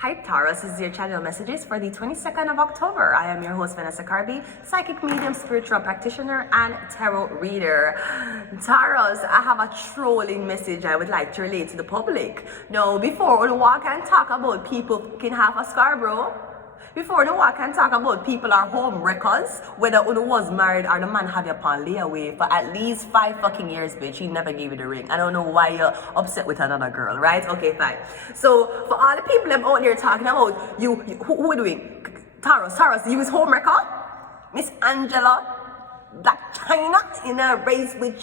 Hi Taurus, this is your channel messages for the 22nd of October. I am your host Vanessa Carby, psychic medium, spiritual practitioner, and tarot reader. Taurus, I have a trolling message I would like to relate to the public. Now, before we walk and talk about people can have a Scarborough, before we walk and talk about people are home records, whether you was married or the man have you upon layaway for at least 5 fucking years, bitch. He never gave you the ring. I don't know why you're upset with another girl, right? Okay, fine. So for all the people I'm out there talking about, who are doing? Taurus, you is home record? Miss Angela Black China in a race with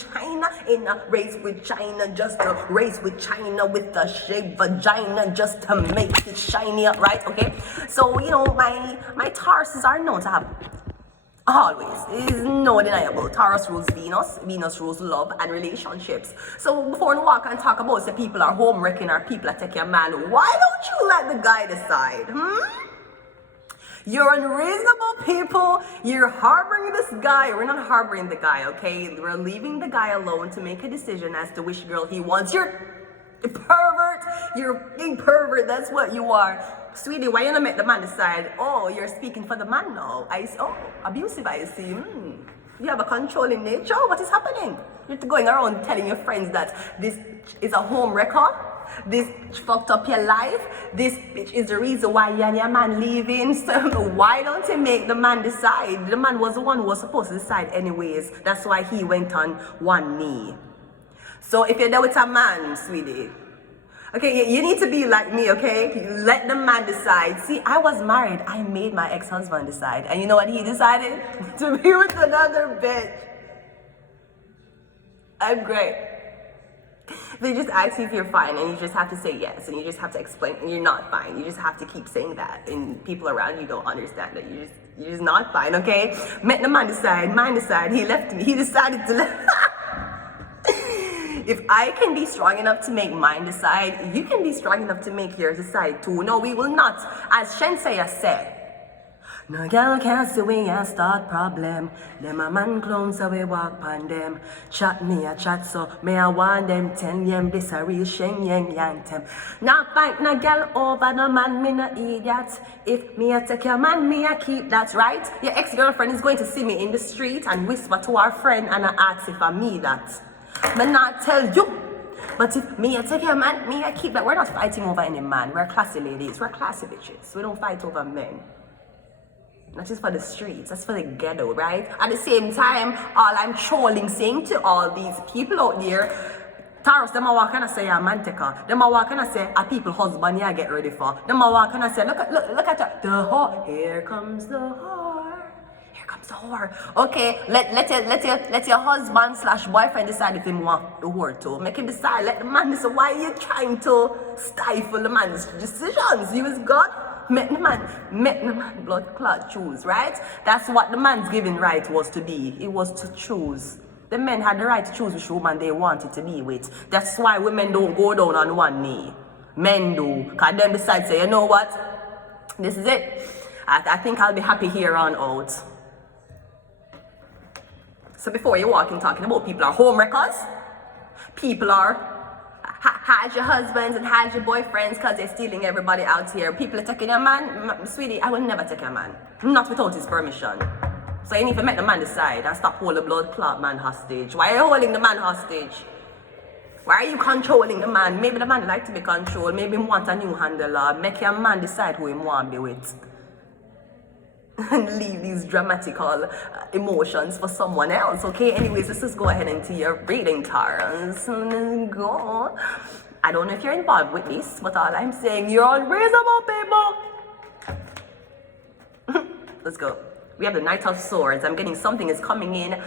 China, just a race with China with a shaved vagina just to make it shiny, right? Okay, so you know my Tauruses are known to have always is no deniable. Taurus rules Venus, Venus rules love and relationships. So before we walk and talk about say people are home wrecking or people are taking a man, why don't you let the guy decide? You're unreasonable people. You're harboring this guy. We're not harboring the guy, okay? We're leaving the guy alone to make a decision as to which girl he wants. You're a pervert. You're a pervert. That's what you are. Sweetie, why you not make the man decide? Oh, you're speaking for the man now. Abusive, I see. You have a controlling nature. What is happening? You're going around telling your friends that this is a home record. This fucked up your life. This bitch is the reason why you and your man leaving. So why don't you make the man decide? The man was the one who was supposed to decide anyways. That's why he went on one knee. So if you're there with a man, sweetie, okay, you need to be like me, okay? Let the man decide. See, I was married. I made my ex-husband decide. And you know what he decided? To be with another bitch. I'm great. They just ask you if you're fine, and you just have to say yes, and you just have to explain you're not fine. You just have to keep saying that, and people around you don't understand that you're just not fine, okay? Let the man decide. He left me. He decided to left. If I can be strong enough to make mine decide, you can be strong enough to make yours decide too. No, we will not. As Shensaya said, no girl can't see we and start problem. Them a man clown so we walk pan them. Chat me a chat so me I want them tell them this a real sheng yang yang them. Not fight no girl over no man, me no idiot. If me a take your man, me a keep that, right? Your ex-girlfriend is going to see me in the street and whisper to our friend and I ask if I me that. Me not tell you. But if me a take your man, me a keep that. We're not fighting over any man. We're classy ladies. We're classy bitches. We don't fight over men. Not just for the streets, that's for the ghetto, right? At the same time, all I'm trolling saying to all these people out there, Taurus, them a walk and say a man taker. Them a walk and say a people husband you get ready for. Them a walk and say, look at the whore. Here comes the whore. Here comes the whore. Okay, let your husband / boyfriend decide if he want the whore too. Make him decide. Let the man decide. Why are you trying to stifle the man's decisions? You is God. Make the man blood clot choose, right? That's what the man's given right was to be. It was to choose. The men had the right to choose which woman they wanted to be with. That's why women don't go down on one knee. Men do. Because them decide, say, you know what? This is it. I think I'll be happy here on out. So before you walk in talking about people are home records, people are hide your husbands and hide your boyfriends because they're stealing everybody out here. People are taking your man. Sweetie, I will never take your man. Not without his permission. So you need to make the man decide and stop holding the blood clot man hostage. Why are you holding the man hostage? Why are you controlling the man? Maybe the man like to be controlled. Maybe he want a new handler. Make your man decide who he want to be with. And leave these dramatical emotions for someone else, okay? Anyways, let's just go ahead into your reading, Taurus. Go. I don't know if you're involved with this, but all I'm saying, you're unreasonable, people. Let's go. We have the Knight of Swords. I'm getting something is coming in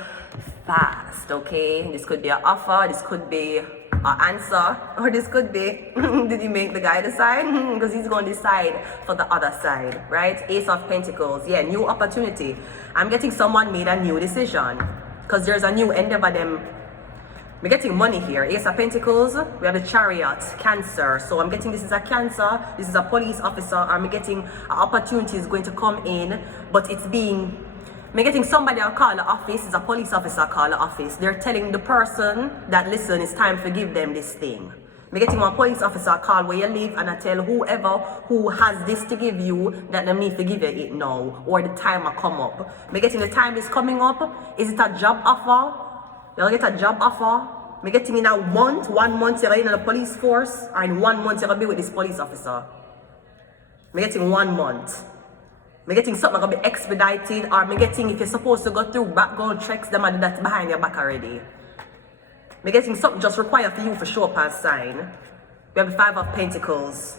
fast, okay? This could be an offer, this could be an answer, or this could be, did you make the guy decide? Because he's going to decide for the other side, right? Ace of Pentacles, yeah, new opportunity. I'm getting someone made a new decision because there's a new endeavor them. We're getting money here. Ace of Pentacles, we have the Chariot, Cancer. So I'm getting this is a Cancer, this is a police officer. I'm getting an opportunity is going to come in, but it's being, I'm getting somebody I'll call the office, is a police officer call the office. They're telling the person that, listen, it's time to give them this thing. Me getting one police officer call where you live and I tell whoever who has this to give you that they need to give you it now or the time I come up. Me getting the time is coming up. Is it a job offer? You'll get a job offer. Me getting in a month, 1 month you're in the police force, or in 1 month you're gonna be with this police officer. Me getting 1 month. Me getting something gonna be expedited, or me getting if you're supposed to go through background checks, them and that's behind your back already. Me getting something just required for you for show up and sign. We have the 5 of Pentacles.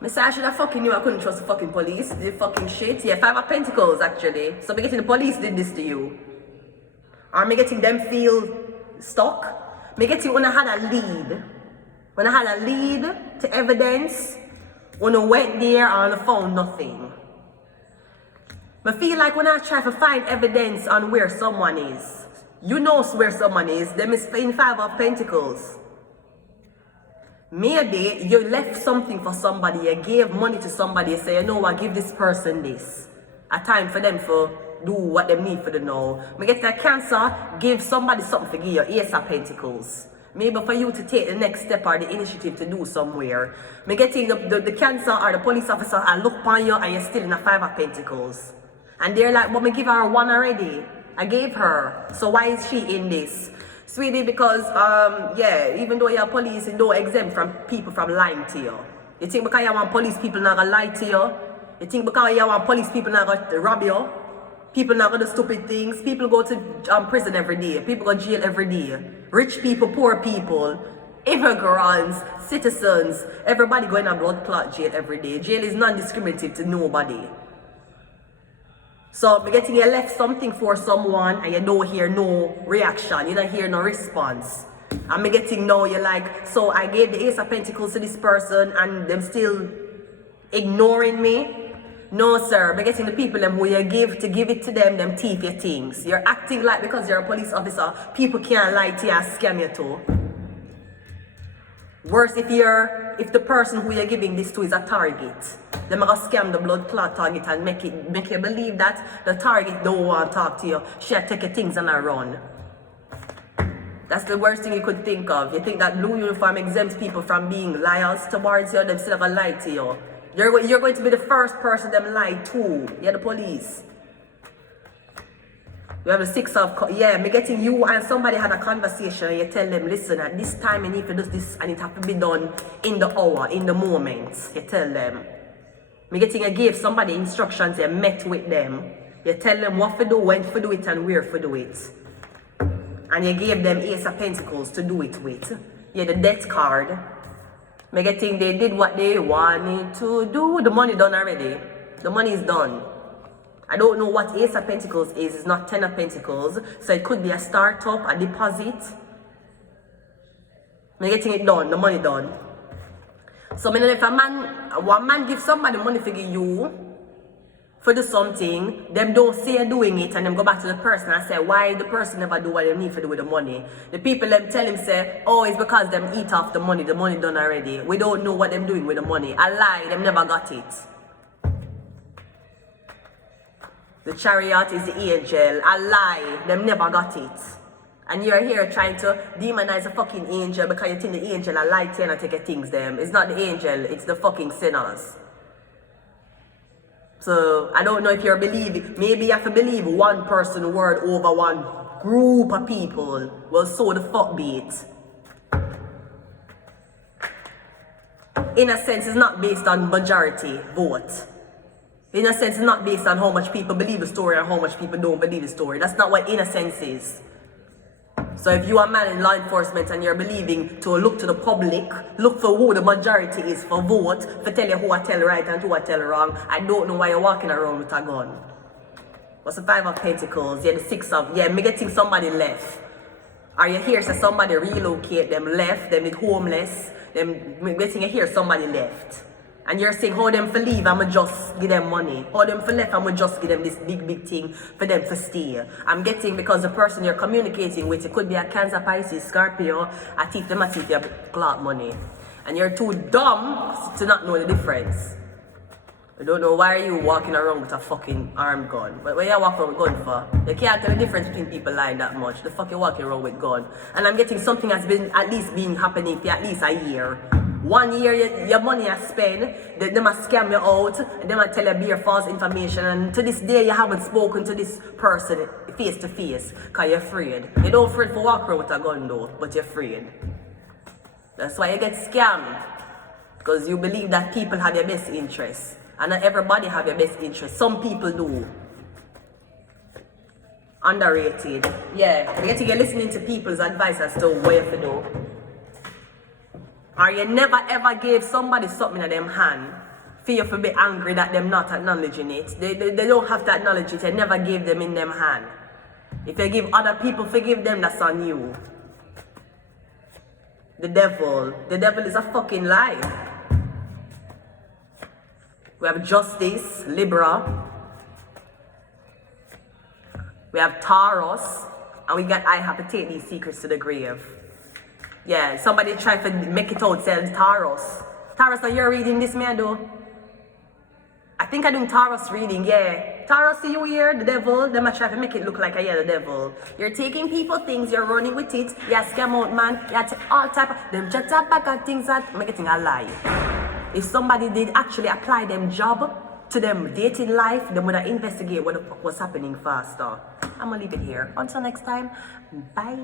Me say I should have fucking knew I couldn't trust the fucking police. The fucking shit. Yeah, 5 of Pentacles actually. So me getting the police did this to you. Or me getting them feel stuck. Me getting when I had a lead. When I had a lead to evidence, when I went there and I found nothing. I feel like when I try to find evidence on where someone is, you know where someone is, them is in 5 of Pentacles. Maybe you left something for somebody, you gave money to somebody, you say, you know what, give this person this. A time for them to do what they need for the know. Me get a Cancer, give somebody something to give you, Ace of Pentacles. Maybe for you to take the next step or the initiative to do somewhere. Me getting the Cancer or the police officer, I look upon you and you're still in a 5 of Pentacles. And they're like, but me give her 1 already. I gave her. So why is she in this? Sweetie, because, yeah, even though you're police, you don't exempt from people from lying to you. You think because you want police people not gonna lie to you? You think because you want police people not gonna rob you? People not gonna do stupid things. People go to prison every day. People go to jail every day. Rich people, poor people, immigrants, citizens, everybody going to blood clot jail every day. Jail is non-discriminative to nobody. So be getting you left something for someone and you don't hear no reaction, you don't hear no response. And me getting now you're like, so I gave the Ace of Pentacles to this person and them still ignoring me. No sir, be getting the people them who you give to give it to them thief your things. You're acting like because you're a police officer, people can't lie to you and scam you too. Worse if the person who you're giving this to is a target. Them are gonna scam the blood clot target and make you believe that the target don't want to talk to you. She'll take your things and I run. That's the worst thing you could think of. You think that blue uniform exempts people from being liars towards you, them still gonna lie to you. You're going to be the first person them lie to. You're the police. You have the 6 of, yeah, me getting you and somebody had a conversation and you tell them, listen, at this time you need to do this and it have to be done in the hour, in the moment. You tell them. Me getting you gave somebody instructions, you met with them. You tell them what to do, when to do it and where to do it. And you gave them Ace of Pentacles to do it with. Yeah, the Death card. Me getting they did what they wanted to do. The money done already. The money is done. I don't know what Ace of Pentacles is. It's not 10 of Pentacles. So it could be a startup, a deposit. Me getting it done. The money done. So me know if one man give somebody money for you for do something, them don't say you're doing it and them go back to the person and say why the person never do what they need to do with the money. The people them tell him say, oh, it's because them eat off the money done already. We don't know what them doing with the money. A lie, them never got it. The Chariot is the angel. A lie, them never got it. And you're here trying to demonize a fucking angel because you think the angel a lie to you and take your things them. It's not the angel, it's the fucking sinners. So, I don't know if you're believing, maybe you have to believe one person word over one group of people. Well, so the fuck be it. In a sense, it's not based on majority vote. In a sense, it's not based on how much people believe the story and how much people don't believe the story. That's not what innocence is. So if you are a man in law enforcement and you're believing to look to the public, look for who the majority is for vote, for tell you who I tell right and who I tell wrong, I don't know why you're walking around with a gun. What's the 5 of Pentacles? Yeah, the 6 of, yeah, me getting somebody left. Are you here so somebody relocate them left, them is homeless, them me getting you here somebody left. And you're saying how them for leave, I'ma just give them money. How them for left, I'ma just give them this big thing for them to stay. I'm getting because the person you're communicating with, it could be a Cancer, Pisces, Scorpio, a thief, them a thief your clock money. And you're too dumb to not know the difference. I don't know why are you walking around with a fucking arm gun. But when you walk around with gun for, you can't tell the difference between people lying that much. The fuck you walking around with gun. And I'm getting something has been at least been happening for at least a year. 1 year your money you spend, them a scam you out, them a tell you bare false information, and to this day you haven't spoken to this person face to face because you're afraid. You don't afraid for walk around with a gun though, but you're afraid. That's why you get scammed. Because you believe that people have your best interests. And not everybody have your best interests. Some people do. Underrated. Yeah, I get you're listening to people's advice as to what you have to do. Or you never ever gave somebody something in them hand for you to be angry that them not acknowledging it. They don't have to acknowledge it. You never gave them in them hand. If you give other people, forgive them, that's on you. The devil is a fucking lie. We have Justice, Libra. We have Taurus. And we got I have to take these secrets to the grave. Yeah, somebody tried to make it out saying Taurus. Taurus, now you're reading this, man, though. I think I'm doing Taurus reading, yeah. Taurus, see you here, the devil. Them I try to make it look like the devil. You're taking people things, you're running with it. Yeah, scam out, man. Yeah, all type of them just back at things that make it a lie. If somebody did actually apply them job to them dating life, then would I investigate what the fuck was happening faster. I'm gonna leave it here. Until next time, bye.